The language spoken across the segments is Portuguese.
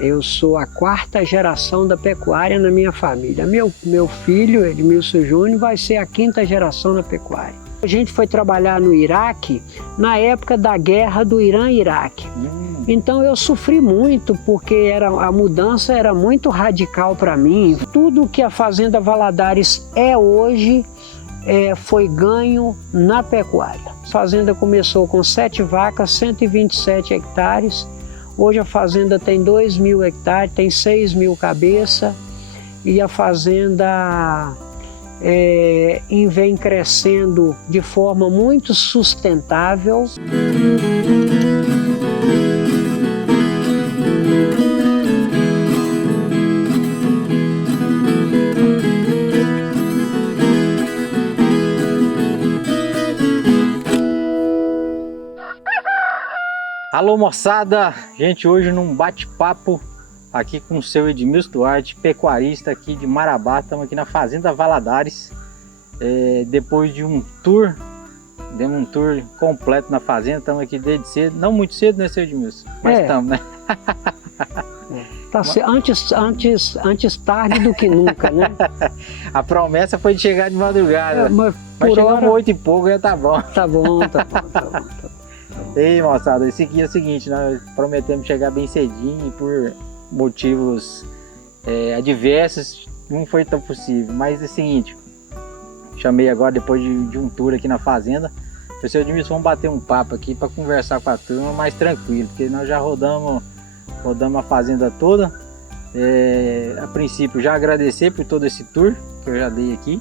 eu sou a 4ª geração da pecuária na minha família. Meu filho, Edmilson Júnior, vai ser a 5ª geração na pecuária. A gente foi trabalhar no Iraque na época da guerra do Irã-Iraque. Então eu sofri muito porque a mudança era muito radical para mim. Tudo que a Fazenda Valadares é hoje foi ganho na pecuária. A fazenda começou com 7 vacas, 127 hectares. Hoje a fazenda tem 2.000 hectares, tem 6.000 cabeças e a fazenda vem crescendo de forma muito sustentável. Alô moçada, gente, hoje num bate-papo aqui com o seu Edmilson Duarte, pecuarista aqui de Marabá. Estamos aqui na Fazenda Valadares, depois de um tour, demos um tour completo na fazenda. Estamos aqui desde cedo, não muito cedo, né, seu Edmilson? Mas estamos, né? Tá, antes tarde do que nunca, né? A promessa foi de chegar de madrugada, mas chegamos 8 e pouco, já tá bom. Tá bom. Ei, moçada, esse aqui é o seguinte, nós prometemos chegar bem cedinho e por motivos adversos não foi tão possível. Mas é o seguinte, chamei agora depois de um tour aqui na fazenda. Falei, seu Edmilson, vamos bater um papo aqui para conversar com a turma mais tranquilo, porque nós já rodamos a fazenda toda. A princípio já agradecer por todo esse tour que eu já dei aqui.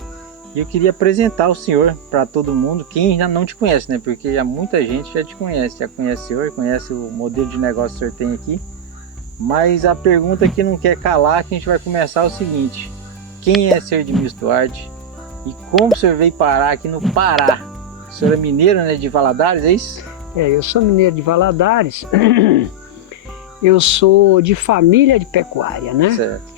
E eu queria apresentar o senhor para todo mundo, quem ainda não te conhece, né? Porque muita gente já te conhece, já conhece o senhor, conhece o modelo de negócio que o senhor tem aqui. Mas a pergunta que não quer calar, que a gente vai começar é o seguinte: quem é o senhor Edmilson Duarte e como o senhor veio parar aqui no Pará? O senhor é mineiro, né, de Valadares, é isso? Eu sou mineiro de Valadares. Eu sou de família de pecuária, né? Certo.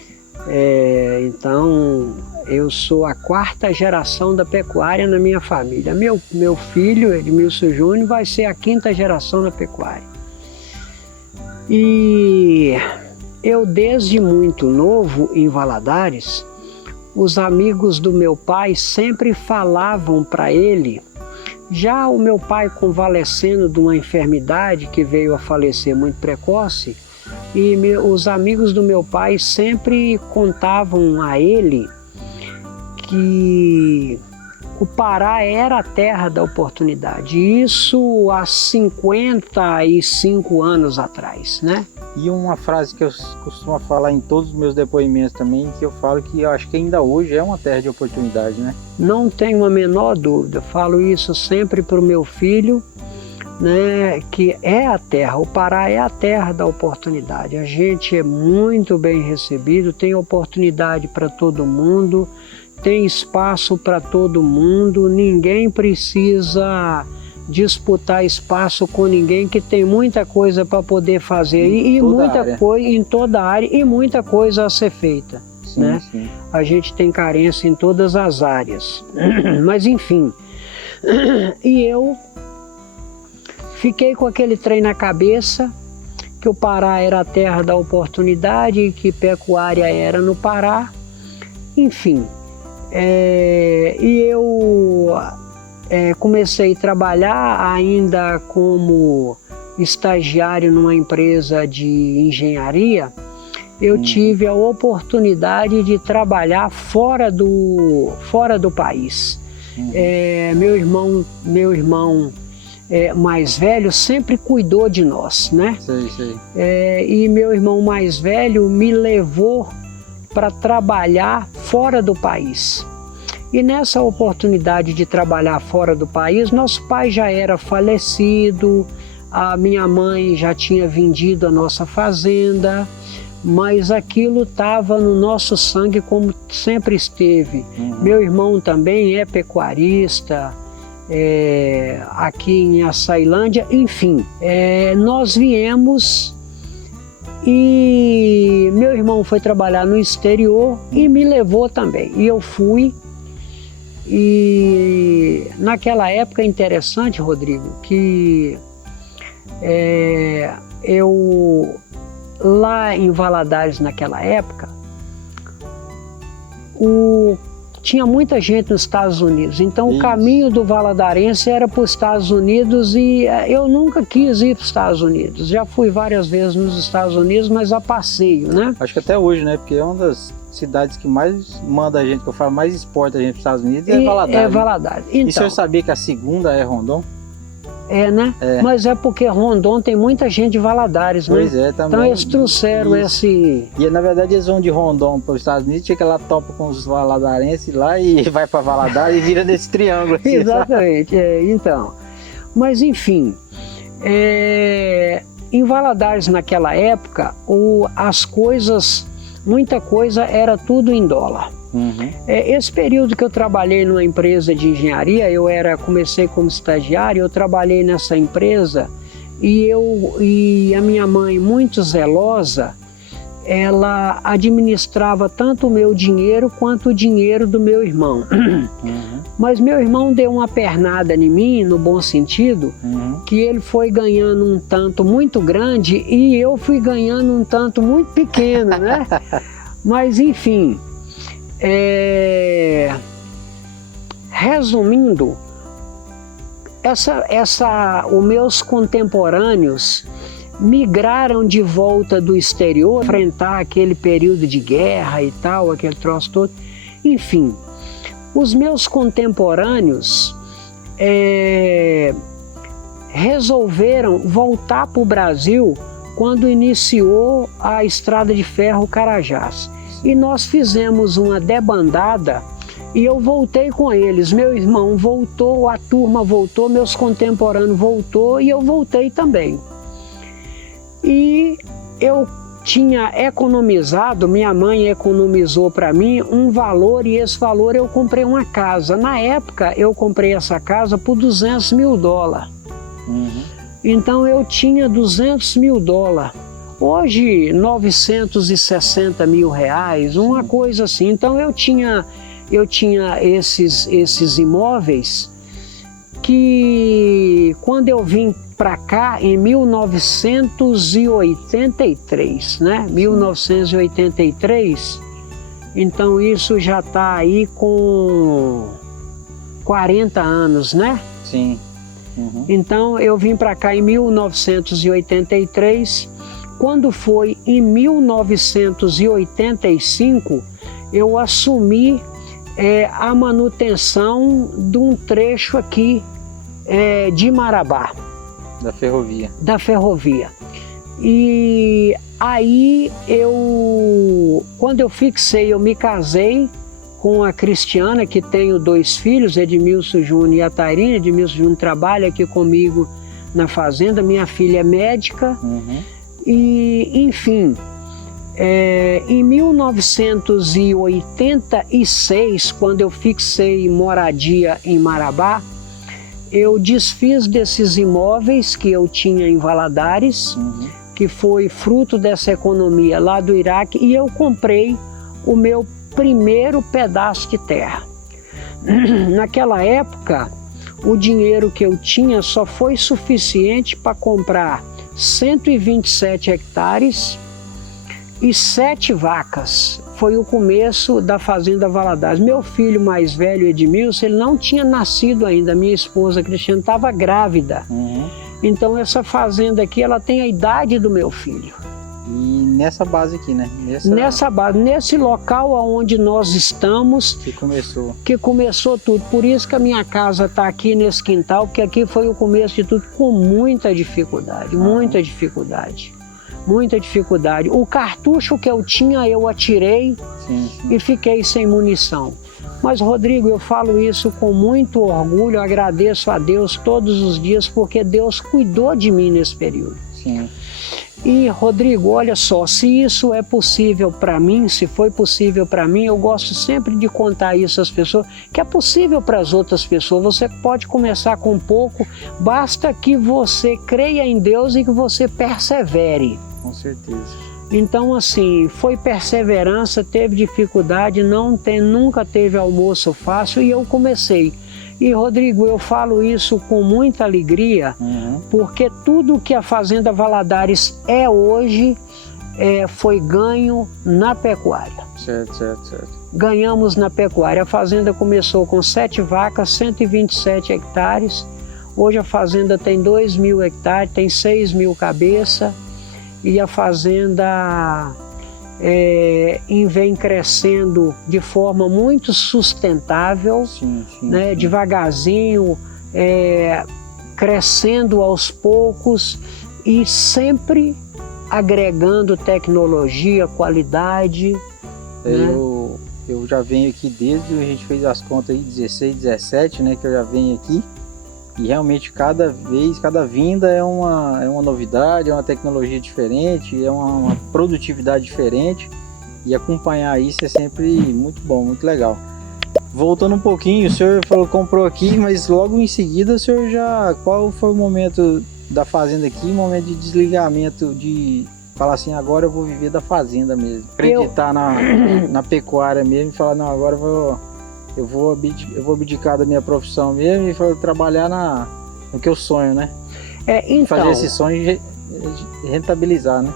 Então eu sou a 4ª geração da pecuária na minha família. Meu filho, Edmilson Júnior, vai ser a 5ª geração na pecuária. E eu, desde muito novo em Valadares, os amigos do meu pai sempre falavam para ele, já o meu pai convalescendo de uma enfermidade que veio a falecer muito precoce, e os amigos do meu pai sempre contavam a ele que o Pará era a terra da oportunidade, isso há 55 anos atrás, né? E uma frase que eu costumo falar em todos os meus depoimentos também, que eu falo que eu acho que ainda hoje é uma terra de oportunidade, né? Não tenho a menor dúvida, falo isso sempre para o meu filho, né, que é a terra, o Pará é a terra da oportunidade. A gente é muito bem recebido, tem oportunidade para todo mundo, tem espaço para todo mundo, ninguém precisa disputar espaço com ninguém, que tem muita coisa para poder fazer e muita coisa em toda a área e muita coisa a ser feita, sim, né? Sim. A gente tem carência em todas as áreas, mas enfim, e eu fiquei com aquele trem na cabeça, que o Pará era a terra da oportunidade e que pecuária era no Pará, enfim. E eu comecei a trabalhar ainda como estagiário numa empresa de engenharia. Eu tive a oportunidade de trabalhar fora do país. Meu irmão mais velho sempre cuidou de nós, né? Sei. E meu irmão mais velho me levou para trabalhar fora do país. E nessa oportunidade de trabalhar fora do país, nosso pai já era falecido, a minha mãe já tinha vendido a nossa fazenda, mas aquilo estava no nosso sangue como sempre esteve. Meu irmão também é pecuarista, aqui em Açailândia, enfim. Nós viemos e meu irmão foi trabalhar no exterior e me levou também. E eu fui. E naquela época é interessante, Rodrigo, que eu lá em Valadares naquela época, tinha muita gente nos Estados Unidos, então o caminho do valadarense era para os Estados Unidos e eu nunca quis ir para os Estados Unidos. Já fui várias vezes nos Estados Unidos, mas a passeio, né? Acho que até hoje, né? Porque é uma das cidades que mais manda a gente, que eu falo, mais exporta a gente para os Estados Unidos, é Valadares. É Valadares. Então, e o senhor sabia que a segunda é Rondon? É, né? É. Mas é porque Rondon tem muita gente de Valadares, né? Pois é, também. Então eles trouxeram esse... E na verdade eles vão de Rondon para os Estados Unidos, chega lá, topa com os valadarenses lá e vai para Valadares e vira nesse triângulo aqui. Exatamente, então. Mas enfim, em Valadares naquela época, as coisas, muita coisa era tudo em dólar. Uhum. Esse período que eu trabalhei numa empresa de engenharia, comecei como estagiário, eu trabalhei nessa empresa e a minha mãe, muito zelosa, ela administrava tanto o meu dinheiro quanto o dinheiro do meu irmão. Uhum. Mas meu irmão deu uma pernada em mim, no bom sentido, que ele foi ganhando um tanto muito grande e eu fui ganhando um tanto muito pequeno, né? Mas enfim... Resumindo, os meus contemporâneos migraram de volta do exterior, enfrentar aquele período de guerra e tal, aquele troço todo. Enfim, os meus contemporâneos resolveram voltar para o Brasil quando iniciou a Estrada de Ferro Carajás. E nós fizemos uma debandada e eu voltei com eles. Meu irmão voltou, a turma voltou, meus contemporâneos voltou e eu voltei também. E eu tinha economizado, minha mãe economizou para mim um valor e esse valor eu comprei uma casa. Na época eu comprei essa casa por $200 mil. Uhum. Então eu tinha $200 mil. Hoje, 960 mil reais, uma coisa assim. Então eu tinha esses imóveis que quando eu vim para cá em 1983, né? 1983, então isso já está aí com 40 anos, né? Sim. Uhum. Então eu vim para cá em 1983. Quando foi em 1985, eu assumi a manutenção de um trecho aqui de Marabá. Da ferrovia. Da ferrovia. E aí quando eu fixei, eu me casei com a Cristiana, que tenho 2 filhos, Edmilson Júnior e a Tairina. Edmilson Júnior trabalha aqui comigo na fazenda, minha filha é médica. Uhum. E, enfim, em 1986, quando eu fixei moradia em Marabá, eu desfiz desses imóveis que eu tinha em Valadares, que foi fruto dessa economia lá do Iraque, e eu comprei o meu primeiro pedaço de terra. Naquela época, o dinheiro que eu tinha só foi suficiente para comprar 127 hectares e 7 vacas. Foi o começo da Fazenda Valadares. Meu filho mais velho, Edmilson, ele não tinha nascido ainda. Minha esposa, Cristiana, estava grávida. Então essa fazenda aqui, ela tem a idade do meu filho. E nessa base aqui, né? Nessa base, nesse local onde nós estamos, que começou tudo. Por isso que a minha casa está aqui nesse quintal, porque aqui foi o começo de tudo, com muita dificuldade, muita dificuldade. Muita dificuldade. O cartucho que eu tinha, eu atirei e fiquei sem munição. Mas, Rodrigo, eu falo isso com muito orgulho, eu agradeço a Deus todos os dias, porque Deus cuidou de mim nesse período. Sim. E, Rodrigo, olha só, se isso é possível para mim, se foi possível para mim, eu gosto sempre de contar isso às pessoas, que é possível para as outras pessoas. Você pode começar com pouco, basta que você creia em Deus e que você persevere. Com certeza. Então, assim, foi perseverança, teve dificuldade, nunca teve almoço fácil e eu comecei. E, Rodrigo, eu falo isso com muita alegria, porque tudo que a Fazenda Valadares é hoje, foi ganho na pecuária. Certo, certo, certo. Ganhamos na pecuária. A fazenda começou com 7 vacas, 127 hectares. Hoje a fazenda tem 2.000 hectares, tem 6.000 cabeças. E a fazenda vem crescendo de forma muito sustentável, Sim, sim, né? sim. Devagarzinho, crescendo aos poucos e sempre agregando tecnologia, qualidade. Né? Eu já venho aqui desde, a gente fez as contas aí, 16, 17, né, que eu já venho aqui. E realmente cada vinda é uma novidade, é uma tecnologia diferente, é uma produtividade diferente. E acompanhar isso é sempre muito bom, muito legal. Voltando um pouquinho, o senhor falou que comprou aqui, mas logo em seguida o senhor qual foi o momento da fazenda aqui, o momento de desligamento, de falar assim, agora eu vou viver da fazenda mesmo, acreditar na pecuária mesmo e falar, não, agora eu vou abdicar da minha profissão mesmo e vou trabalhar no que eu sonho, né? Então, fazer esse sonho e rentabilizar, né?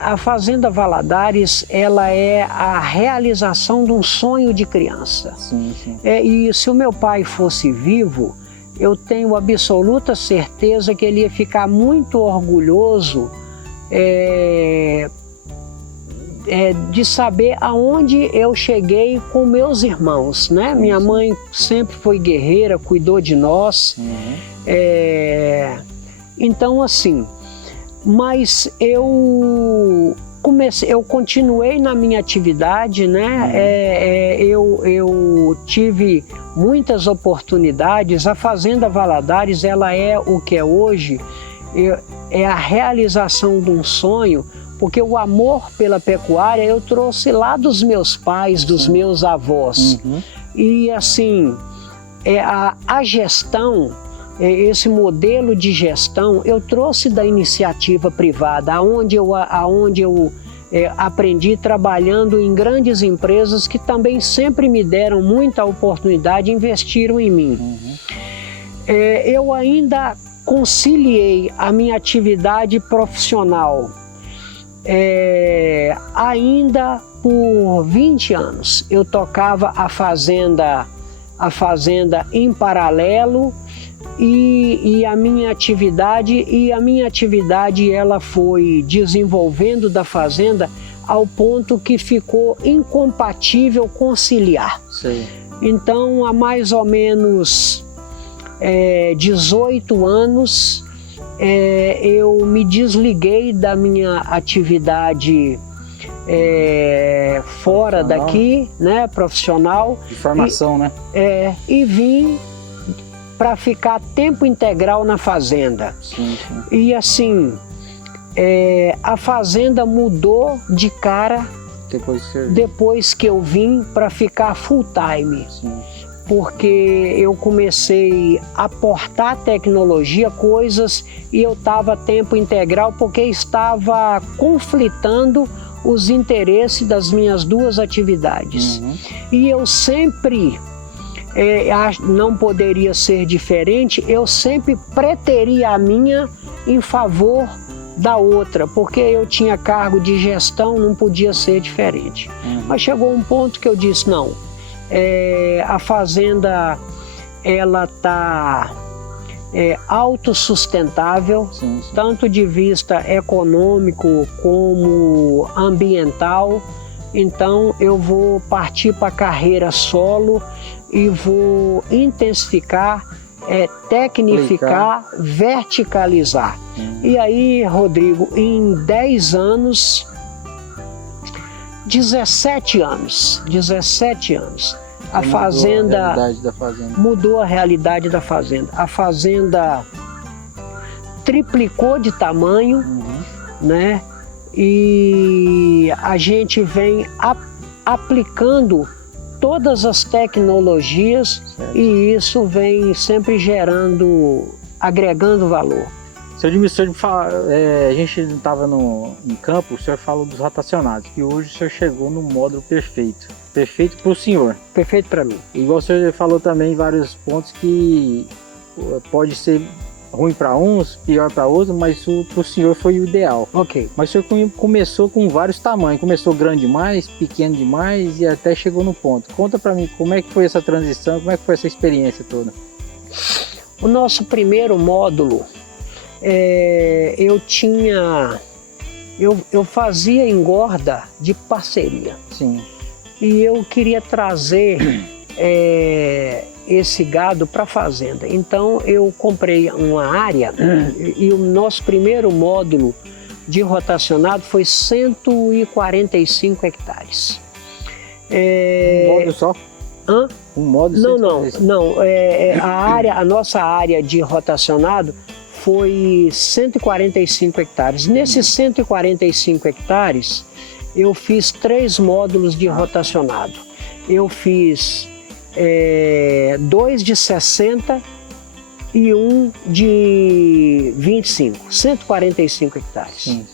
A Fazenda Valadares, ela é a realização de um sonho de criança. Sim, sim. E se o meu pai fosse vivo, eu tenho absoluta certeza que ele ia ficar muito orgulhoso de saber aonde eu cheguei com meus irmãos, né? Minha mãe sempre foi guerreira, cuidou de nós. Então, assim, mas eu continuei na minha atividade, né? Eu tive muitas oportunidades. A Fazenda Valadares, ela é o que é hoje, é a realização de um sonho, porque o amor pela pecuária eu trouxe lá dos meus pais, dos meus avós. E assim, a gestão, esse modelo de gestão, eu trouxe da iniciativa privada, aonde eu aprendi trabalhando em grandes empresas que também sempre me deram muita oportunidade, investiram em mim. Eu ainda conciliei a minha atividade profissional ainda por 20 anos. Eu tocava a fazenda em paralelo e a minha atividade ela foi desenvolvendo da fazenda ao ponto que ficou incompatível conciliar. Sim. Então, há mais ou menos 18 anos eu me desliguei da minha atividade fora daqui, né, profissional. De formação, né? E vim para ficar tempo integral na fazenda. Sim, sim. E assim, a fazenda mudou de cara depois que eu vim para ficar full time. Sim. Porque eu comecei a aportar tecnologia, coisas, e eu estava tempo integral porque estava conflitando os interesses das minhas duas atividades. E eu sempre, não poderia ser diferente, eu sempre preteria a minha em favor da outra, porque eu tinha cargo de gestão, não podia ser diferente. Mas chegou um ponto que eu disse, não, a fazenda ela está autossustentável, tanto de vista econômico como ambiental. Então eu vou partir para a carreira solo e vou intensificar, tecnificar, verticalizar. E aí, Rodrigo, em 10 anos, 17 anos, a fazenda mudou a realidade da fazenda. A fazenda triplicou de tamanho, né? E a gente vem aplicando todas as tecnologias, e isso vem sempre agregando valor. Seu Edmilson, a gente não estava em campo, o senhor falou dos rotacionados, que hoje o senhor chegou no módulo perfeito. Perfeito para o senhor. Perfeito para mim. Igual o senhor falou também em vários pontos que pode ser ruim para uns, pior para outros, mas para o senhor foi o ideal. Ok. Mas o senhor começou com vários tamanhos, começou grande demais, pequeno demais e até chegou no ponto. Conta para mim como é que foi essa transição, como é que foi essa experiência toda? O nosso primeiro módulo, eu fazia engorda de parceria. Sim. E eu queria trazer esse gado para a fazenda. Então eu comprei uma área e o nosso primeiro módulo de rotacionado foi 145 hectares. Um módulo só? Hã? Um módulo? Não. A nossa área de rotacionado foi 145 hectares. Nesses 145 hectares, eu fiz 3 módulos de rotacionado. Eu fiz 2 de 60 e 1 de 25, 145 hectares. Sim.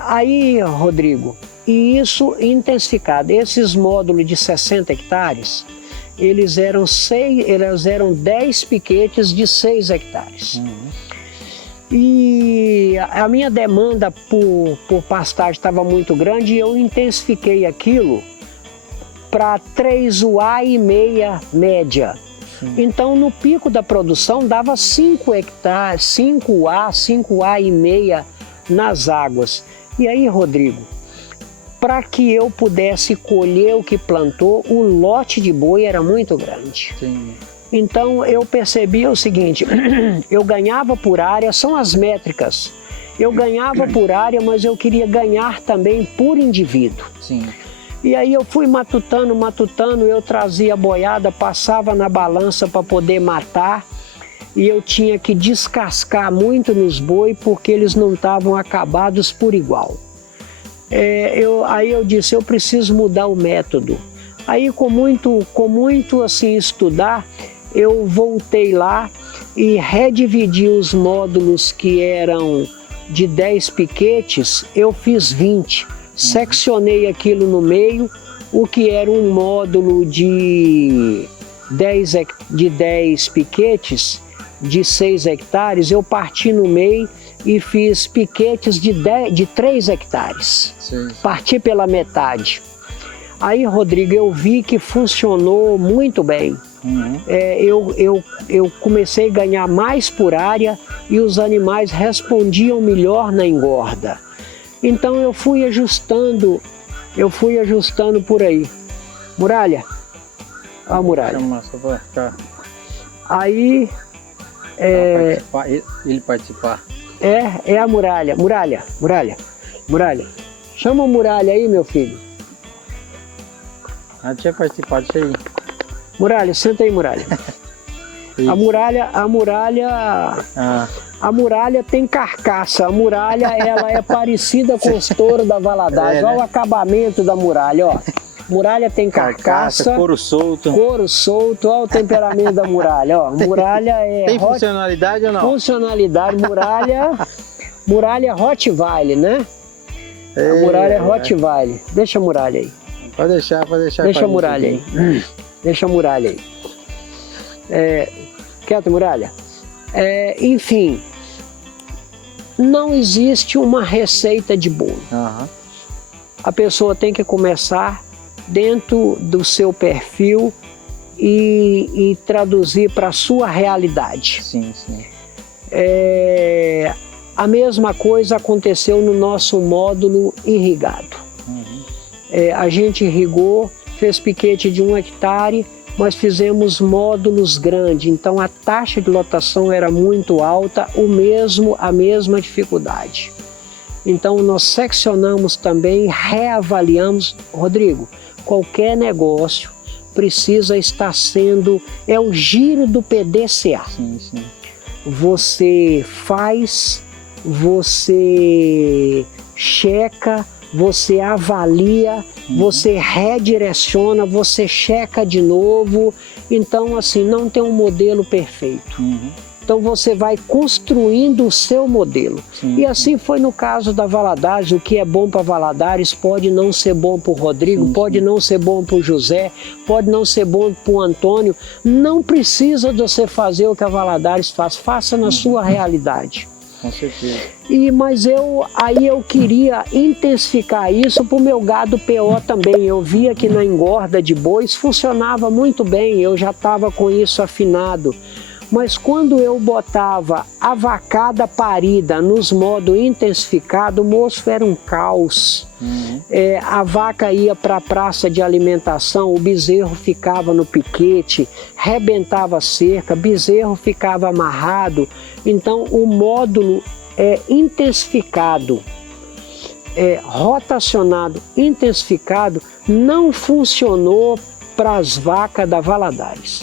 Aí, Rodrigo, e isso intensificado. Esses módulos de 60 hectares, eles eram 10 piquetes de 6 hectares. Uhum. E a minha demanda por pastagem estava muito grande e eu intensifiquei aquilo para 3 UA e meia média. Sim. Então no pico da produção dava 5 hectares, 5 UA e meia nas águas. E aí, Rodrigo, para que eu pudesse colher o que plantou, o lote de boi era muito grande. Sim. Então eu percebi o seguinte, eu ganhava por área, são as métricas, eu ganhava por área, mas eu queria ganhar também por indivíduo. Sim. E aí eu fui matutando, eu trazia a boiada, passava na balança para poder matar, e eu tinha que descascar muito nos boi porque eles não estavam acabados por igual. Aí eu disse, eu preciso mudar o método. Aí com muito assim estudar, eu voltei lá e redividi os módulos que eram de 10 piquetes, eu fiz 20. Seccionei aquilo no meio, o que era um módulo de 10 piquetes, de 6 hectares, eu parti no meio e fiz piquetes de 3 hectares. Sim. Parti pela metade. Aí, Rodrigo, eu vi que funcionou muito bem. Uhum. Eu comecei a ganhar mais por área e os animais respondiam melhor na engorda. Então eu fui ajustando por aí. Muralha, ó a muralha. Aí ele participar. É a muralha. Muralha. Chama a muralha aí, meu filho. Ela tinha participado disso aí. Muralha, senta aí, Muralha. A muralha tem carcaça. A muralha, ela é parecida com os touros da Valadares. Olha o acabamento da muralha, ó. Muralha tem carcaça, couro solto. Olha o temperamento da muralha, ó. Muralha tem funcionalidade ou não? Funcionalidade, muralha Rottweiler, né? A muralha é Rottweiler. Deixa a muralha aí. Pode deixar. Deixa a muralha aí. Deixa a muralha aí. Quieto, muralha. Enfim, não existe uma receita de bolo. Uhum. A pessoa tem que começar dentro do seu perfil e traduzir para a sua realidade. Sim. A mesma coisa aconteceu no nosso módulo irrigado. Uhum. A gente irrigou, fez piquete de 1 hectare, mas fizemos módulos grandes, então a taxa de lotação era muito alta, a mesma dificuldade. Então nós seccionamos também, reavaliamos. Rodrigo, qualquer negócio precisa estar sendo, é o giro do PDCA. Sim. Você faz, você checa, você avalia, você redireciona, você checa de novo. Então, assim, não tem um modelo perfeito. Uhum. Então você vai construindo o seu modelo. Sim, E assim foi no caso da Valadares. O que é bom para Valadares pode não ser bom para o Rodrigo, sim, pode sim. não ser bom para o José, pode não ser bom para o Antônio. Não precisa de você fazer o que a Valadares faz, faça na sua realidade. Com certeza. Mas aí eu queria intensificar isso para o meu gado PO também. Eu via que na engorda de bois funcionava muito bem, eu já estava com isso afinado. Mas quando eu botava a vacada parida nos modos intensificados, o moço era um caos. A vaca ia para a praça de alimentação, o bezerro ficava no piquete, rebentava a cerca, bezerro ficava amarrado. Então o módulo intensificado, rotacionado, intensificado, não funcionou para as vacas da Valadares.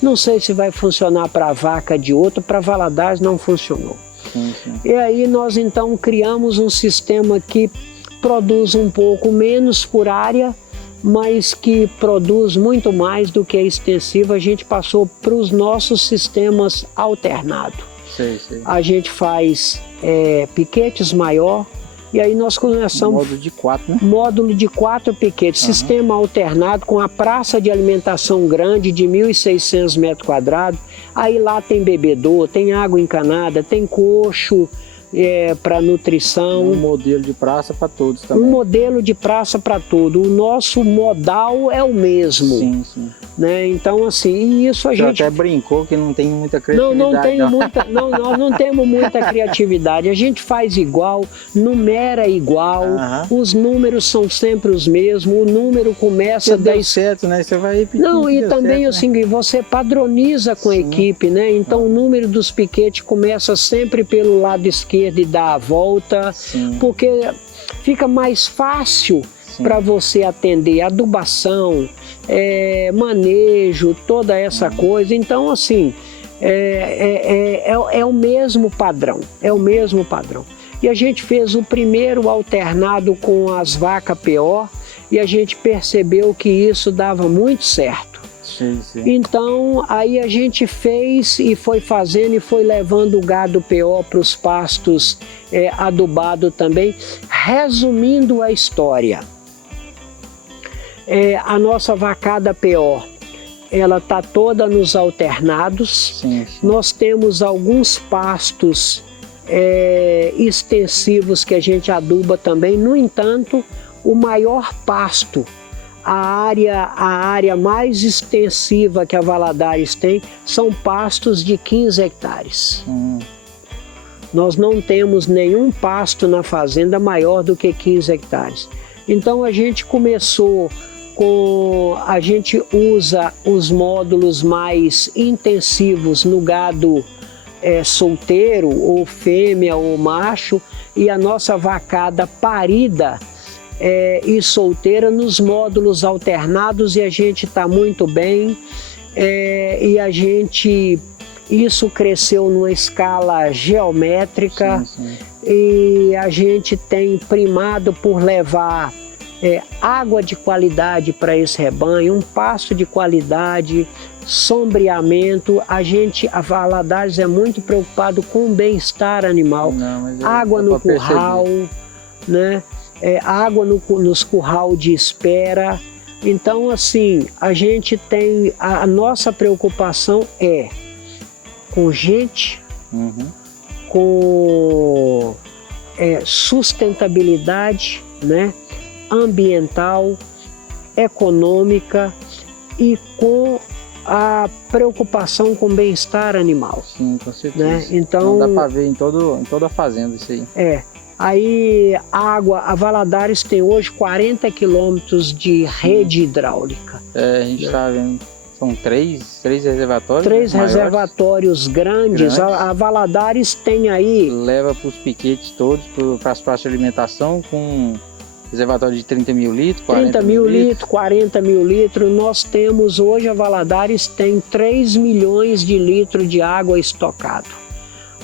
Não sei se vai funcionar para a vaca de outra, para Valadares não funcionou. Sim. E aí nós então criamos um sistema que produz um pouco menos por área, mas que produz muito mais do que a extensiva. A gente passou para os nossos sistemas alternados. Sei. A gente faz piquetes maior, e aí nós começamos... Módulo de 4, né? Módulo de 4 piquetes, sistema alternado com a praça de alimentação grande de 1.600 metros quadrados. Aí lá tem bebedor, tem água encanada, tem coxo para nutrição. Um modelo de praça para todos também. Um modelo de praça para todo. O nosso modal é o mesmo. Sim. Né? Então, assim, e isso a gente... até brincou que não tem muita criatividade. Nós não temos muita criatividade. A gente faz igual, numera igual, os números são sempre os mesmos, o número começa... Deu certo, né? Você vai repetir. Não, e também certo, assim, você padroniza com a equipe, né? Então o número dos piquetes começa sempre pelo lado esquerdo e dá a volta, porque fica mais fácil para você atender adubação, manejo, toda essa coisa. Então, assim, é o mesmo padrão, E a gente fez o primeiro alternado com as vacas PO e a gente percebeu que isso dava muito certo. Sim. Então, aí a gente fez e foi fazendo e foi levando o gado PO para os pastos adubados também. Resumindo a história, a nossa vacada PO, ela está toda nos alternados. Sim. Nós temos alguns pastos extensivos que a gente aduba também. No entanto, o maior pasto, a área mais extensiva que a Valadares tem, são pastos de 15 hectares. Nós não temos nenhum pasto na fazenda maior do que 15 hectares. Então a gente começou a gente usa os módulos mais intensivos no gado solteiro, ou fêmea ou macho, e a nossa vacada parida e solteira nos módulos alternados, e a gente está muito bem. Isso cresceu numa escala geométrica. E a gente tem primado por levar água de qualidade para esse rebanho, um pasto de qualidade, sombreamento. A Valadares é muito preocupado com o bem-estar animal. Água no curral, né? Água nos curral de espera. Então, assim, a gente tem... A nossa preocupação com gente, com sustentabilidade, né? Ambiental, econômica e com a preocupação com o bem-estar animal. Sim, com certeza. Né? Então, dá para ver em toda a fazenda isso aí. Aí a Valadares tem hoje 40 quilômetros de rede hidráulica. A gente está vendo, são três reservatórios. 3 reservatórios grandes. A Valadares tem aí... Leva para os piquetes todos, para as praças de alimentação, com reservatório de 30 mil litros, 40 mil litros, 40 mil litros. Nós temos hoje, a Valadares tem 3 milhões de litros de água estocado.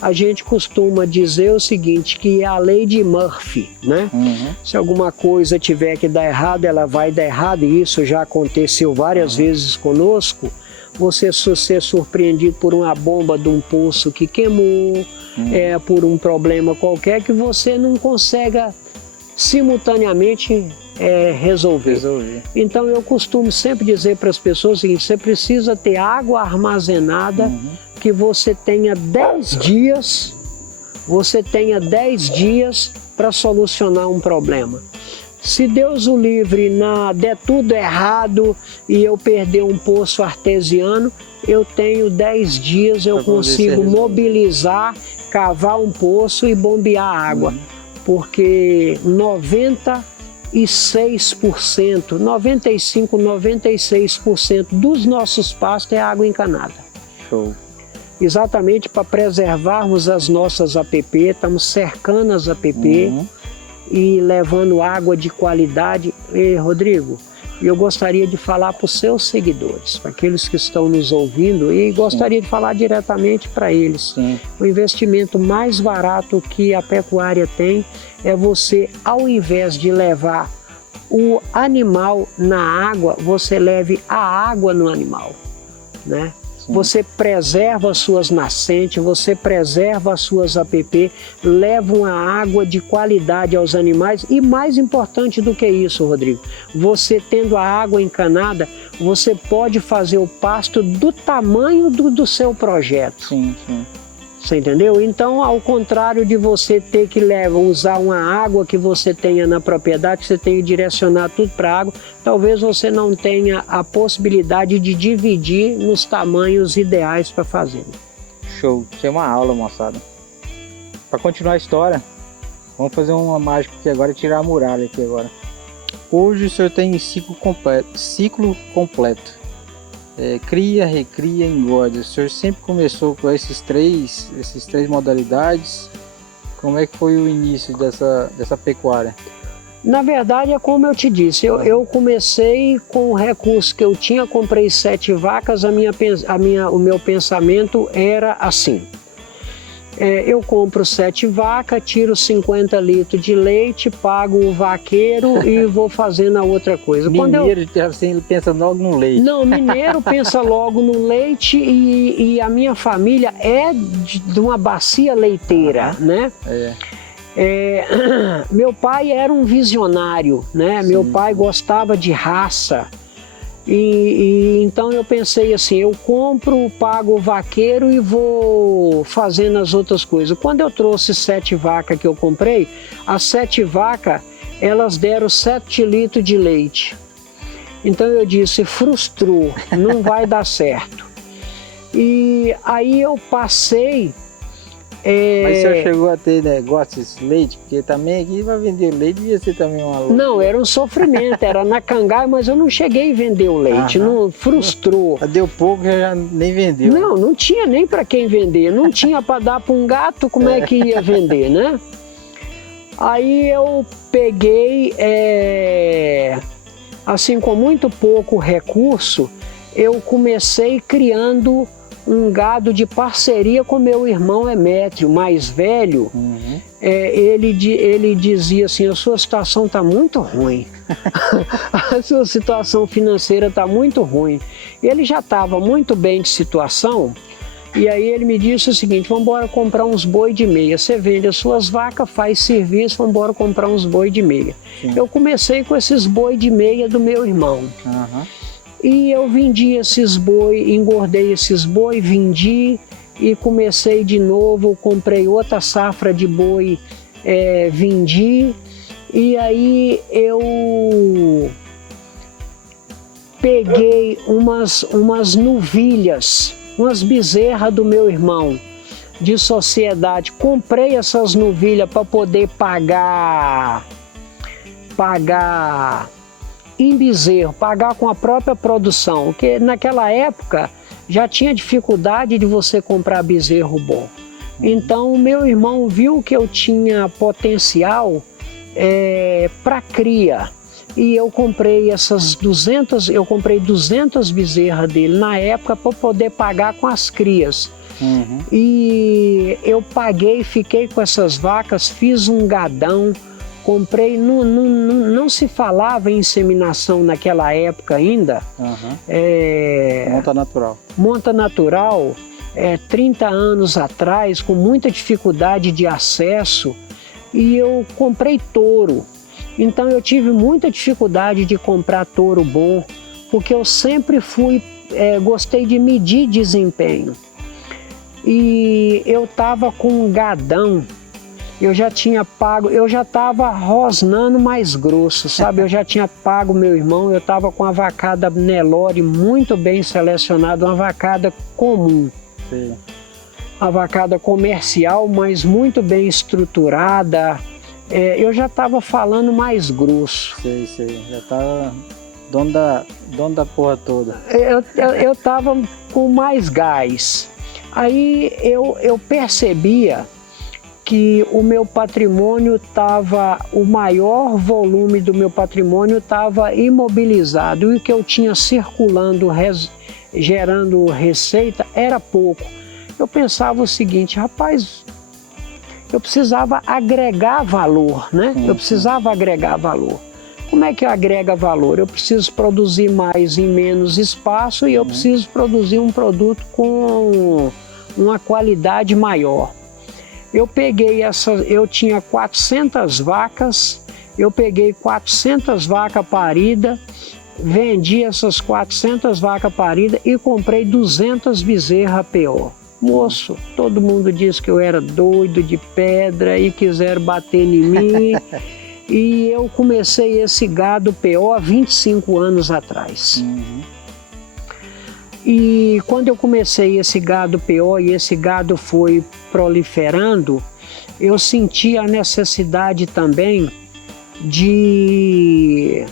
A gente costuma dizer o seguinte, que é a lei de Murphy, né? Se alguma coisa tiver que dar errado, ela vai dar errado, e isso já aconteceu várias vezes conosco. você ser surpreendido por uma bomba de um poço que queimou, por um problema qualquer que você não consegue simultaneamente resolver. Então eu costumo sempre dizer para as pessoas o seguinte: você precisa ter água armazenada, que você tenha 10 dias, para solucionar um problema. Se Deus o livre, der tudo errado e eu perder um poço artesiano, eu tenho 10 dias, eu consigo mobilizar, cavar um poço e bombear água. Porque 96%, 95%, 96% dos nossos pastos é água encanada. Show. Exatamente para preservarmos as nossas APP, estamos cercando as APP e levando água de qualidade. E, Rodrigo, eu gostaria de falar para os seus seguidores, para aqueles que estão nos ouvindo, e gostaria de falar diretamente para eles. O investimento mais barato que a pecuária tem é você, ao invés de levar o animal na água, você leve a água no animal, né? Você preserva as suas nascentes, você preserva as suas APP, leva uma água de qualidade aos animais e, mais importante do que isso, Rodrigo, você tendo a água encanada, você pode fazer o pasto do tamanho do seu projeto. Você entendeu? Então, ao contrário de você ter que usar uma água que você tenha na propriedade, que você tenha que direcionar tudo para água, talvez você não tenha a possibilidade de dividir nos tamanhos ideais para fazer. Show, isso é uma aula, moçada. Para continuar a história, vamos fazer uma mágica aqui agora e tirar a muralha aqui agora. Hoje o senhor tem ciclo completo. Cria, recria, engorda. O senhor sempre começou com esses três modalidades. Como é que foi o início dessa pecuária? Na verdade, é como eu te disse, eu comecei com o recurso que eu tinha, comprei 7 vacas, o meu pensamento era assim: eu compro 7 vacas, tiro 50 litros de leite, pago o vaqueiro e vou fazendo a outra coisa. Mineiro pensa logo no leite. Não, mineiro pensa logo no leite, e a minha família é de uma bacia leiteira, né? Meu pai era um visionário, né? Meu pai gostava de raça. Então eu pensei assim: eu compro, pago o vaqueiro e vou fazendo as outras coisas. Quando eu trouxe 7 vacas que eu comprei, as 7 vacas, elas deram 7 litros de leite. Então eu disse: frustrou, não vai dar certo. E aí eu passei... Mas o senhor chegou a ter negócio de leite? Porque também aqui vai vender leite, devia ser também uma loucura. Não, era um sofrimento, era na cangaia, mas eu não cheguei a vender o leite, não, frustrou. Deu pouco, já nem vendeu. Não tinha nem para quem vender, não tinha para dar para um gato, como é que ia vender, né? Aí eu peguei, assim, com muito pouco recurso, eu comecei criando um gado de parceria com meu irmão Emétrio, mais velho. Ele dizia assim: a sua situação está muito ruim, a sua situação financeira está muito ruim. Ele já estava muito bem de situação, e aí ele me disse o seguinte: vamos embora comprar uns boi de meia, você vende as suas vacas, faz serviço, vamos embora comprar uns boi de meia. Eu comecei com esses boi de meia do meu irmão. E eu vendi esses boi, engordei esses boi, vendi e comecei de novo, comprei outra safra de boi, vendi, e aí eu peguei umas novilhas, umas bezerras do meu irmão de sociedade, comprei essas novilhas para poder pagar em bezerro, pagar com a própria produção, porque naquela época já tinha dificuldade de você comprar bezerro bom. Então o meu irmão viu que eu tinha potencial para cria, e eu comprei essas 200 bezerras dele na época para poder pagar com as crias. E eu paguei, fiquei com essas vacas, fiz um gadão, comprei, não se falava em inseminação naquela época ainda. Monta natural. Monta natural, 30 anos atrás, com muita dificuldade de acesso, e eu comprei touro. Então eu tive muita dificuldade de comprar touro bom, porque eu sempre gostei de medir desempenho. E eu estava com um gadão, eu já tinha pago, eu já estava rosnando mais grosso, sabe? Eu já tinha pago meu irmão, eu estava com a vacada Nelore muito bem selecionada, uma vacada comum. Sim. Uma vacada comercial, mas muito bem estruturada. Eu já estava falando mais grosso. Sei, já estava dono da porra toda. Eu estava com mais gás. Aí eu percebia que o meu patrimônio o maior volume do meu patrimônio estava imobilizado, e o que eu tinha circulando, gerando receita, era pouco. Eu pensava o seguinte: rapaz, eu precisava agregar valor, né? Eu precisava agregar valor. Como é que agrega valor? Eu preciso produzir mais em menos espaço, e eu preciso produzir um produto com uma qualidade maior. Eu tinha 400 vacas, eu peguei 400 vacas paridas, vendi essas 400 vacas paridas e comprei 200 bezerras PO. Moço, todo mundo disse que eu era doido de pedra e quiseram bater em mim. E eu comecei esse gado PO há 25 anos atrás. E quando eu comecei esse gado PO e esse gado foi proliferando, eu senti a necessidade também de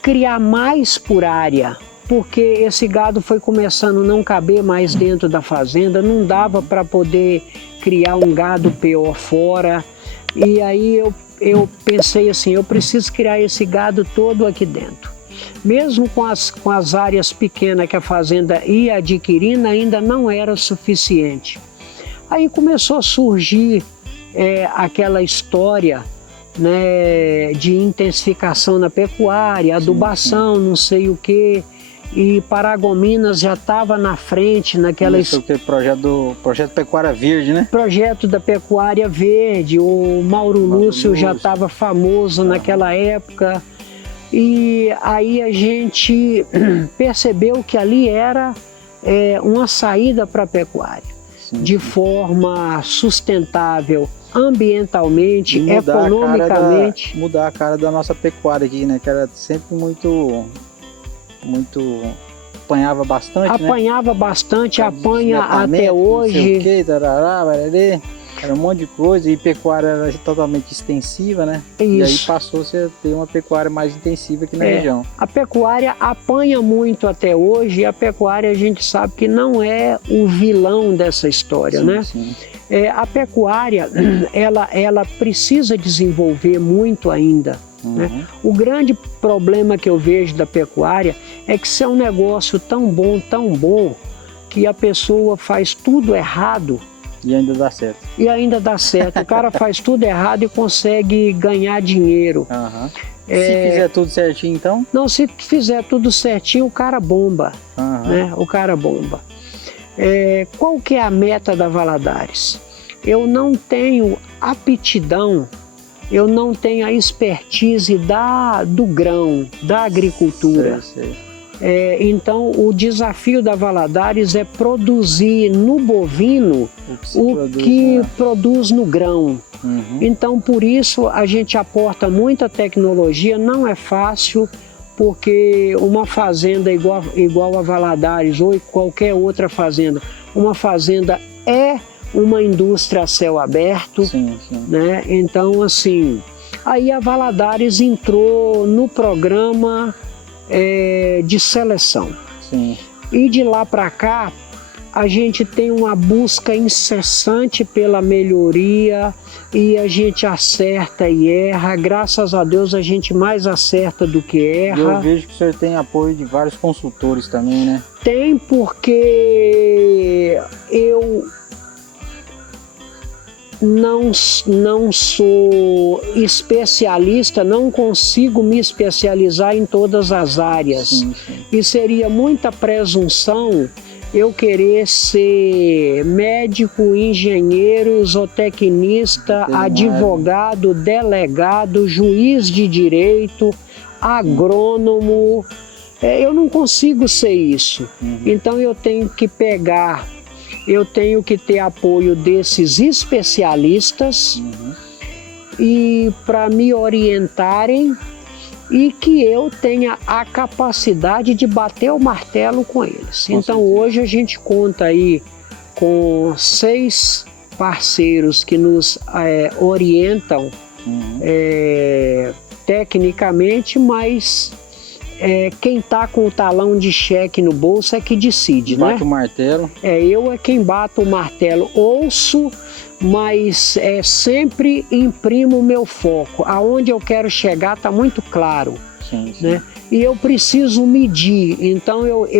criar mais por área, porque esse gado foi começando a não caber mais dentro da fazenda, não dava para poder criar um gado PO fora. E aí eu pensei assim, eu preciso criar esse gado todo aqui dentro. Mesmo com as áreas pequenas que a fazenda ia adquirindo, ainda não era suficiente. Aí começou a surgir aquela história, né, de intensificação na pecuária, adubação, não sei o quê. E Paragominas já estava na frente naquela... Isso que projeto Pecuária Verde, né? Projeto da Pecuária Verde, o Mauro Lúcio já estava famoso naquela época. E aí a gente percebeu que ali era uma saída para a pecuária, de forma sustentável, ambientalmente, economicamente. Mudar a cara da nossa pecuária aqui, né? Que era sempre muito apanhava bastante, apanhava, né? Bastante, apanha até hoje. Não sei o que, tarará, bararê. Era um monte de coisa, e pecuária era totalmente extensiva, né? Isso. E aí passou-se a ter uma pecuária mais intensiva aqui na região. A pecuária apanha muito até hoje, e a pecuária a gente sabe que não é o vilão dessa história, né? Sim. A pecuária, ela precisa desenvolver muito ainda. Né? O grande problema que eu vejo da pecuária é que isso é um negócio tão bom, que a pessoa faz tudo errado. E ainda dá certo. E ainda dá certo. O cara faz tudo errado e consegue ganhar dinheiro. Se fizer tudo certinho, então? Não, se fizer tudo certinho, o cara bomba. Né? O cara bomba. Qual que é a meta da Valadares? Eu não tenho aptidão, eu não tenho a expertise do grão, da agricultura. Sei. Então o desafio da Valadares é produzir no bovino o que produz no grão. Então por isso a gente aporta muita tecnologia. Não é fácil, porque uma fazenda igual a Valadares ou qualquer outra fazenda, uma fazenda é uma indústria a céu aberto. Sim. Né? Então assim, aí a Valadares entrou no programa de seleção. Sim. E de lá para cá a gente tem uma busca incessante pela melhoria, e a gente acerta e erra. Graças a Deus a gente mais acerta do que erra. Eu vejo que o senhor tem apoio de vários consultores também, né? Tem, porque não sou especialista, não consigo me especializar em todas as áreas. Sim. E seria muita presunção eu querer ser médico, engenheiro, zootecnista, advogado, delegado, juiz de direito, agrônomo. Eu não consigo ser isso. Então eu tenho que ter apoio desses especialistas e para me orientarem e que eu tenha a capacidade de bater o martelo com eles. Então hoje a gente conta aí com 6 parceiros que nos orientam tecnicamente, mas quem está com o talão de cheque no bolso é que decide, né? Bate o martelo. Eu é quem bato o martelo, ouço, mas sempre imprimo o meu foco. Aonde eu quero chegar está muito claro. Sim. Né? E eu preciso medir, então eu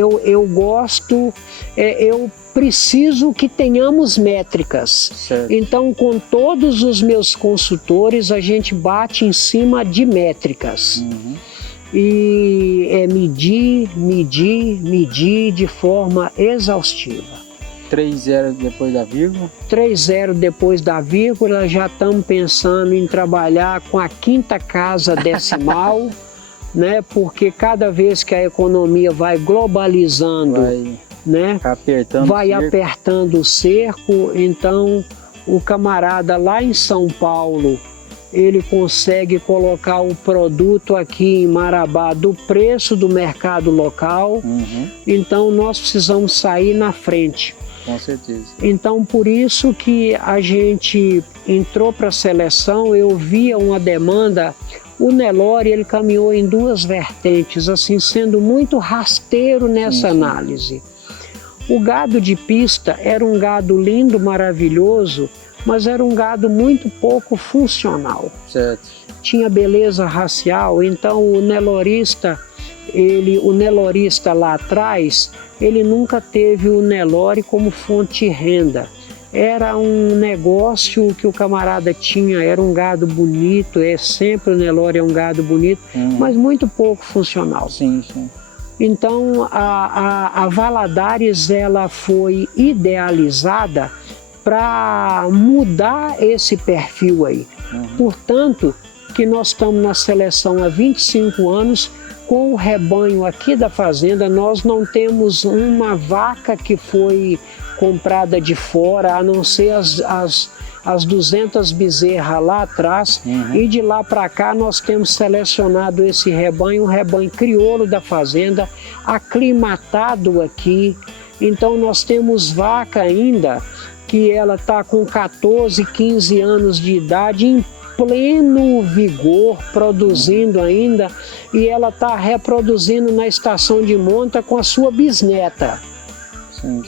preciso que tenhamos métricas. Certo. Então, com todos os meus consultores, a gente bate em cima de métricas. E é medir de forma exaustiva. 3-0 depois da vírgula? 3-0 depois da vírgula, já estamos pensando em trabalhar com a 5ª casa decimal, né? Porque cada vez que a economia vai globalizando, vai apertando o cerco, então o camarada lá em São Paulo, ele consegue colocar o produto aqui em Marabá do preço do mercado local, então nós precisamos sair na frente. Com certeza. Então por isso que a gente entrou para a seleção, eu via uma demanda. O Nelore, ele caminhou em 2 vertentes, assim, sendo muito rasteiro nessa análise. O gado de pista era um gado lindo, maravilhoso, mas era um gado muito pouco funcional. Certo. Tinha beleza racial, então o nelorista lá atrás, ele nunca teve o Nelore como fonte de renda. Era um negócio que o camarada tinha, era um gado bonito, sempre o Nelore é um gado bonito, mas muito pouco funcional. Sim. Então a Valadares, ela foi idealizada para mudar esse perfil aí. Portanto, que nós estamos na seleção há 25 anos, com o rebanho aqui da fazenda, nós não temos uma vaca que foi comprada de fora, a não ser as 200 bezerras lá atrás, e de lá para cá nós temos selecionado esse rebanho, um rebanho crioulo da fazenda, aclimatado aqui. Então nós temos vaca ainda que ela está com 14, 15 anos de idade, em pleno vigor, produzindo ainda, e ela está reproduzindo na estação de monta com a sua bisneta. Sim.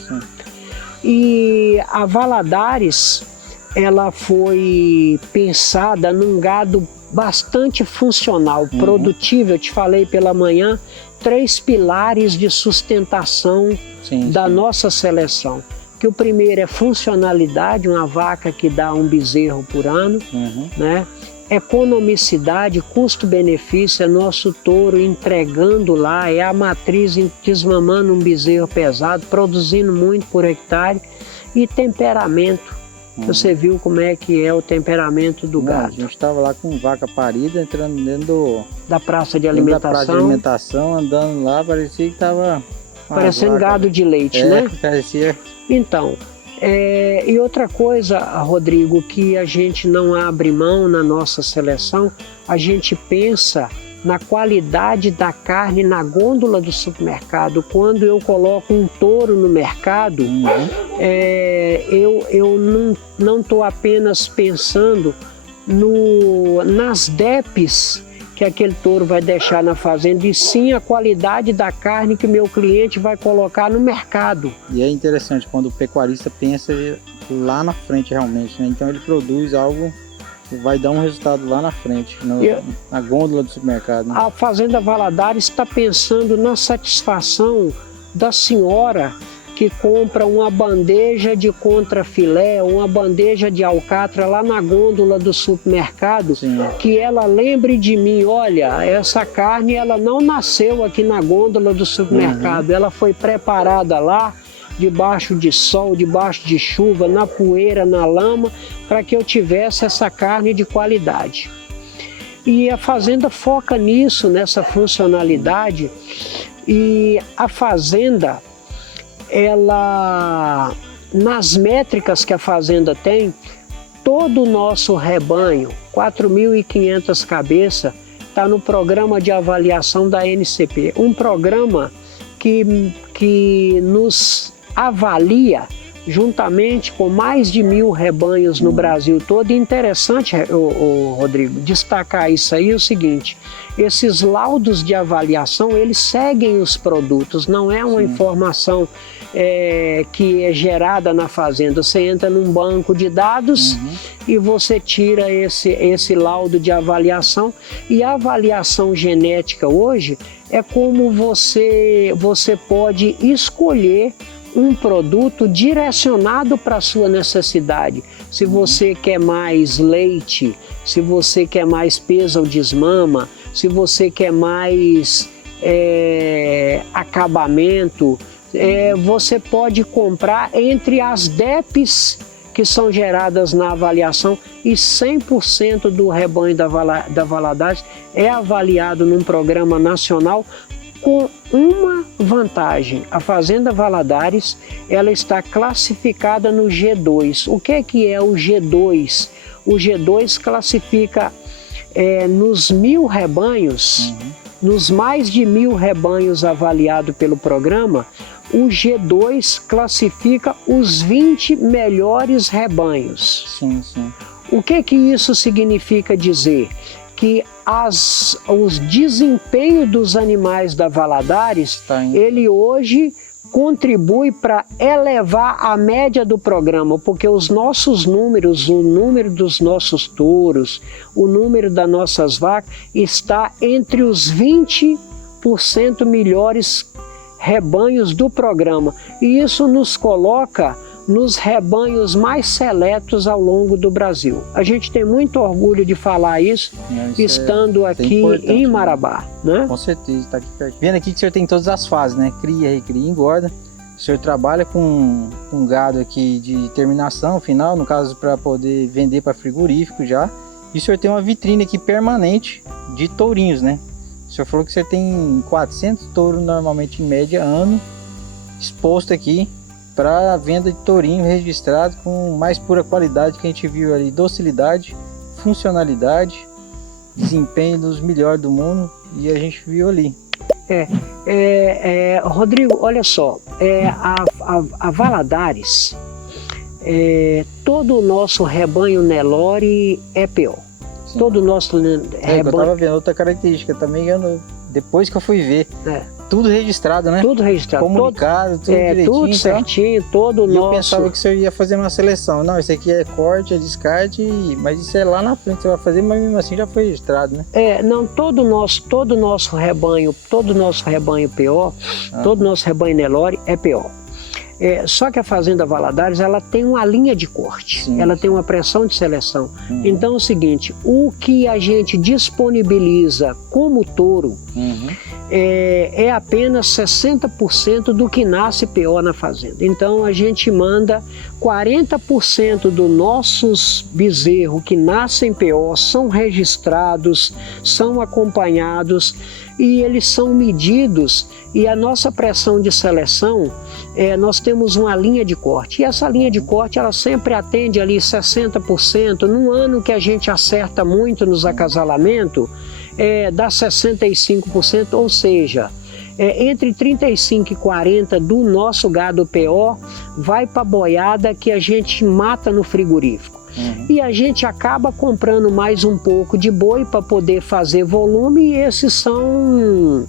E a Valadares, ela foi pensada num gado bastante funcional, produtivo. Eu te falei pela manhã, 3 pilares de sustentação da nossa seleção. Que o primeiro é funcionalidade, uma vaca que dá um bezerro por ano, né? Economicidade, custo-benefício, é nosso touro entregando lá, é a matriz desmamando um bezerro pesado, produzindo muito por hectare. E temperamento, você viu como é que é o temperamento do gado. A gente estava lá com vaca parida, entrando dentro da praça de alimentação, andando lá, parecia que estava... Parecendo gado de leite, né? Parecia. Então, e outra coisa, Rodrigo, que a gente não abre mão na nossa seleção, a gente pensa na qualidade da carne na gôndola do supermercado. Quando eu coloco um touro no mercado, eu não estou apenas pensando nas DEPs que aquele touro vai deixar na fazenda, e sim a qualidade da carne que o meu cliente vai colocar no mercado. E é interessante quando o pecuarista pensa lá na frente realmente, né? Então ele produz algo que vai dar um resultado lá na frente, na gôndola do supermercado, né? A Fazenda Valadares está pensando na satisfação da senhora que compra uma bandeja de contrafilé, uma bandeja de alcatra lá na gôndola do supermercado, Sim. que ela lembre de mim, olha, essa carne ela não nasceu aqui na gôndola do supermercado, ela foi preparada lá, debaixo de sol, debaixo de chuva, na poeira, na lama, para que eu tivesse essa carne de qualidade. E a fazenda foca nisso, nessa funcionalidade, e a fazenda, ela, nas métricas que a fazenda tem, todo o nosso rebanho, 4.500 cabeças, está no programa de avaliação da NCP, um programa que nos avalia juntamente com mais de 1.000 rebanhos no Brasil todo. E interessante, Rodrigo, destacar isso aí, o seguinte, esses laudos de avaliação, eles seguem os produtos, não é uma informação que é gerada na fazenda. Você entra num banco de dados e você tira esse laudo de avaliação, e a avaliação genética hoje é como você pode escolher um produto direcionado para a sua necessidade. Se você quer mais leite, se você quer mais peso ou desmama, se você quer mais acabamento, você pode comprar entre as DEPs que são geradas na avaliação, e 100% do rebanho da Valadares é avaliado num programa nacional, com uma vantagem: a Fazenda Valadares, ela está classificada no G2. O que é o G2? O G2 classifica nos 1.000 rebanhos, nos mais de 1.000 rebanhos avaliados pelo programa, o G2 classifica os 20 melhores rebanhos. Sim, sim. O que isso significa dizer? Que os desempenhos dos animais da Valadares, ele hoje contribui para elevar a média do programa, porque os nossos números, o número dos nossos touros, o número das nossas vacas, está entre os 20% melhores rebanhos do programa. E isso nos coloca nos rebanhos mais seletos ao longo do Brasil. A gente tem muito orgulho de falar isso, estando aqui em Marabá, né? Com certeza, está aqui perto. Vendo aqui que o senhor tem todas as fases, né? Cria, recria, engorda. O senhor trabalha com gado aqui de terminação final, no caso para poder vender para frigorífico já. E o senhor tem uma vitrine aqui permanente de tourinhos, né? O senhor falou que você tem 400 touros normalmente em média ano exposto aqui para venda de tourinho registrado com mais pura qualidade, que a gente viu ali: docilidade, funcionalidade, desempenho dos melhores do mundo, e a gente viu ali. Rodrigo, olha só, a Valadares, todo o nosso rebanho Nelore é PO. Sim. Todo o nosso rebanho... Eu estava vendo outra característica também, depois que eu fui ver. Tudo registrado, né? Tudo registrado. Comunicado, tudo direitinho. Tudo certinho, todo o nosso... Eu pensava que você ia fazer uma seleção. Não, isso aqui é corte, é descarte, mas isso é lá na frente você vai fazer, mas mesmo assim já foi registrado, né? Não, todo o nosso rebanho PO, todo o nosso rebanho Nelore é PO. Só que a Fazenda Valadares, ela tem uma linha de corte, ela tem uma pressão de seleção. Então é o seguinte, o que a gente disponibiliza como touro é apenas 60% do que nasce PO na fazenda. Então a gente manda 40% dos nossos bezerros que nascem PO são registrados, são acompanhados e eles são medidos, e a nossa pressão de seleção, nós temos uma linha de corte, e essa linha de corte ela sempre atende ali 60%. Num ano que a gente acerta muito nos acasalamentos, dá 65%, ou seja, entre 35% e 40% do nosso gado PO vai para a boiada que a gente mata no frigorífico. E a gente acaba comprando mais um pouco de boi para poder fazer volume, e esses são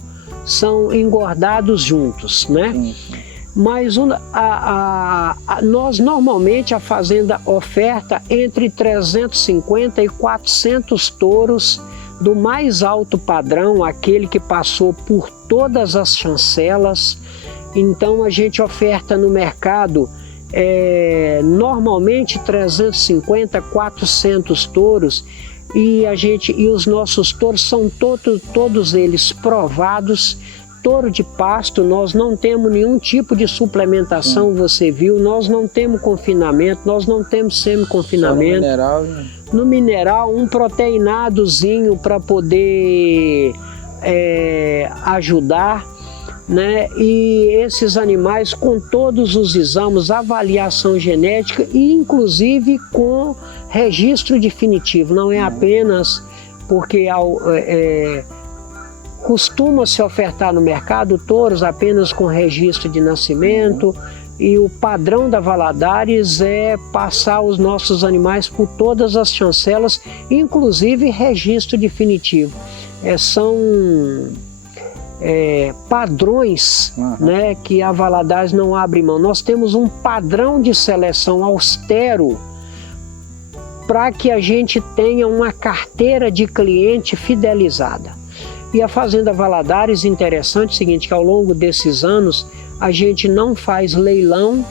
engordados juntos, né? Mas nós normalmente a fazenda oferta entre 350 e 400 touros do mais alto padrão, aquele que passou por todas as chancelas, Então a gente oferta no mercado normalmente 350, 400 touros, e os nossos touros são todos eles provados. Touro de pasto, nós não temos nenhum tipo de suplementação, você viu, nós não temos confinamento, nós não temos semi-confinamento. No mineral, no mineral, um proteinadozinho para poder ajudar, né? E esses animais com todos os exames, avaliação genética e inclusive com registro definitivo, não é apenas porque costuma-se ofertar no mercado touros apenas com registro de nascimento, e o padrão da Valadares é passar os nossos animais por todas as chancelas, inclusive registro definitivo. São padrões, né, que a Valadares não abre mão. Nós temos um padrão de seleção austero para que a gente tenha uma carteira de cliente fidelizada. E a Fazenda Valadares, interessante, é o seguinte, que ao longo desses anos a gente não faz leilão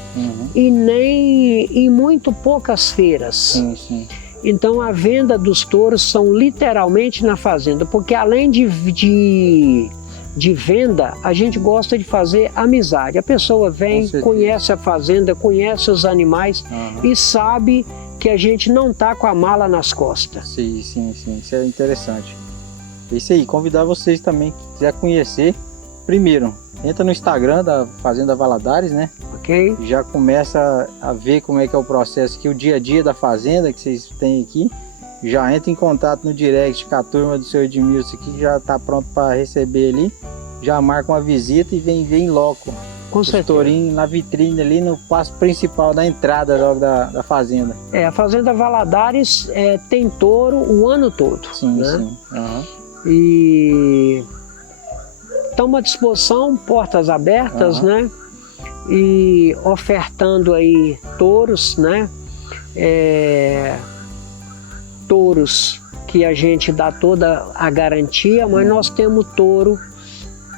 e nem em muito poucas feiras. Então a venda dos touros são literalmente na fazenda, porque além de venda, a gente gosta de fazer amizade. A pessoa vem, conhece a fazenda, conhece os animais e sabe que a gente não está com a mala nas costas. Sim, isso é interessante. É isso aí, convidar vocês também, que quiser conhecer, primeiro, entra no Instagram da Fazenda Valadares, né? Ok. Já começa a ver como é que é o processo aqui, o dia a dia da fazenda que vocês têm aqui. Já entra em contato no direct com a turma do seu Edmilson, que já está pronto para receber ali. Já marca uma visita e vem logo. Com certeza. Tourinho na vitrine ali, no passo principal da entrada logo da fazenda. A Fazenda Valadares tem touro o ano todo. Sim, né? Sim. E estamos à disposição, portas abertas, né? E ofertando aí touros, né? Touros que a gente dá toda a garantia, mas nós temos touro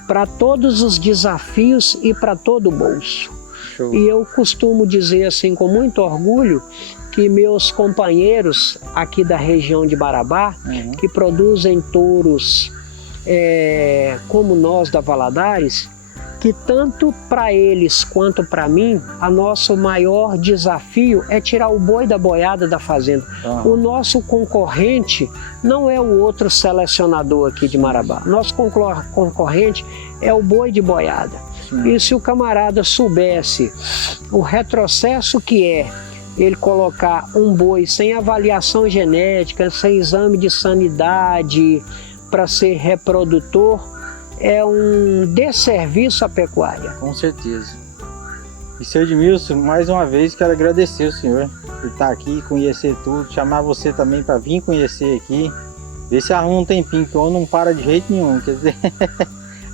para todos os desafios e para todo o bolso. Show. E eu costumo dizer assim com muito orgulho que meus companheiros aqui da região de Marabá, que produzem touros como nós da Valadares, que tanto para eles quanto para mim, o nosso maior desafio é tirar o boi da boiada da fazenda. O nosso concorrente não é o outro selecionador aqui de Marabá. Nosso concorrente é o boi de boiada. E se o camarada soubesse o retrocesso que é ele colocar um boi sem avaliação genética, sem exame de sanidade para ser reprodutor, é um desserviço à pecuária. Com certeza. E seu Edmilson, mais uma vez quero agradecer o senhor por estar aqui, conhecer tudo, chamar você também para vir conhecer aqui, ver se arruma um tempinho, que eu não para de jeito nenhum, quer dizer,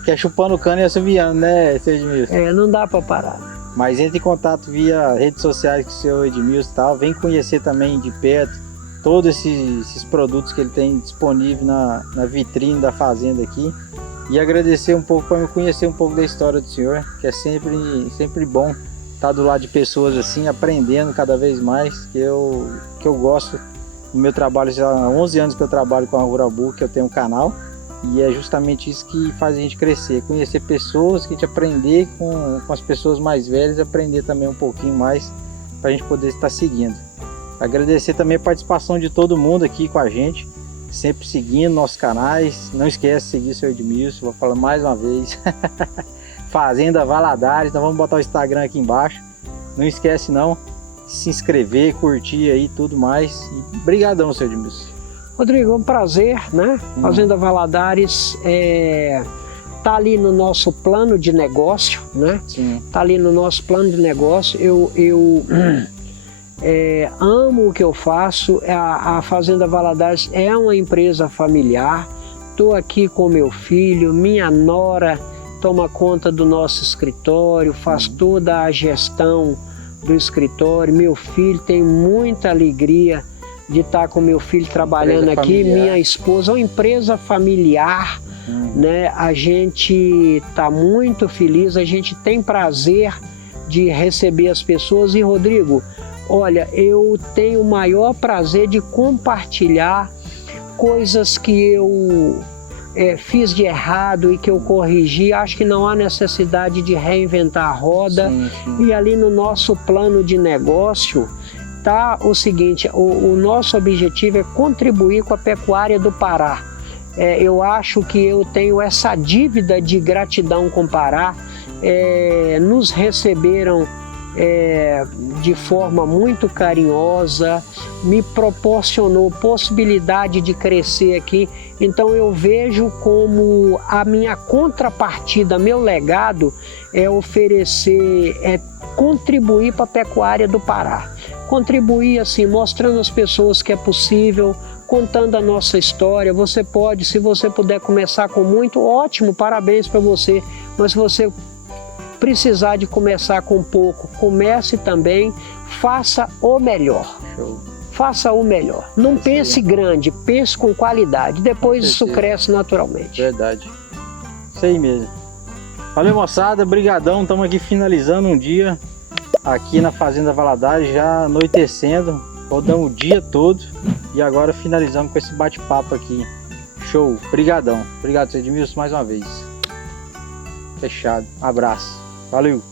que é chupando cana e assoviando, né, seu Edmilson? Não dá para parar. Mas entre em contato via redes sociais com o seu Edmilson e tal, vem conhecer também de perto todos esses produtos que ele tem disponível na vitrine da fazenda aqui. E agradecer um pouco para me conhecer um pouco da história do senhor, que é sempre bom estar do lado de pessoas assim, aprendendo cada vez mais, que eu gosto do meu trabalho. Já há 11 anos que eu trabalho com a Rural Book, que eu tenho um canal, e é justamente isso que faz a gente crescer, conhecer pessoas, que a gente aprender com as pessoas mais velhas, aprender também um pouquinho mais para a gente poder estar seguindo. Agradecer também a participação de todo mundo aqui com a gente, sempre seguindo nossos canais. Não esquece de seguir o seu Edmilson, vou falar mais uma vez. Fazenda Valadares, então vamos botar o Instagram aqui embaixo. Não esquece não, se inscrever, curtir aí tudo mais. E brigadão, seu Edmilson. Rodrigo, é um prazer, né? Fazenda Valadares tá ali no nosso plano de negócio, né? Sim. Tá ali no nosso plano de negócio. Eu amo o que eu faço. A Fazenda Valadares é uma empresa familiar. Estou aqui com meu filho, minha nora toma conta do nosso escritório, faz toda a gestão do escritório. Meu filho tem muita alegria de estar com meu filho trabalhando aqui. Minha esposa, uma empresa familiar, né? A gente está muito feliz, a gente tem prazer de receber as pessoas. E Rodrigo, olha, eu tenho o maior prazer de compartilhar coisas que eu fiz de errado e que eu corrigi. Acho que não há necessidade de reinventar a roda. Sim. E ali no nosso plano de negócio tá o seguinte: o nosso objetivo é contribuir com a pecuária do Pará. Eu acho que eu tenho essa dívida de gratidão com o Pará. Nos receberam de forma muito carinhosa, me proporcionou possibilidade de crescer aqui. Então eu vejo como a minha contrapartida, meu legado é oferecer, contribuir para a pecuária do Pará. Contribuir assim, mostrando às pessoas que é possível, contando a nossa história. Você pode, se você puder começar com muito, ótimo, parabéns para você. Mas se você precisar de começar com pouco, comece também, faça o melhor. Show. Faça o melhor. Não pense grande, pense com qualidade. Depois isso cresce naturalmente. Verdade. Isso aí mesmo. Valeu, moçada. Brigadão. Estamos aqui finalizando um dia aqui na Fazenda Valadares, já anoitecendo. Rodamos o dia todo e agora finalizamos com esse bate-papo aqui. Show. Brigadão. Obrigado, Edmilson, mais uma vez. Fechado. Abraço. Valeu!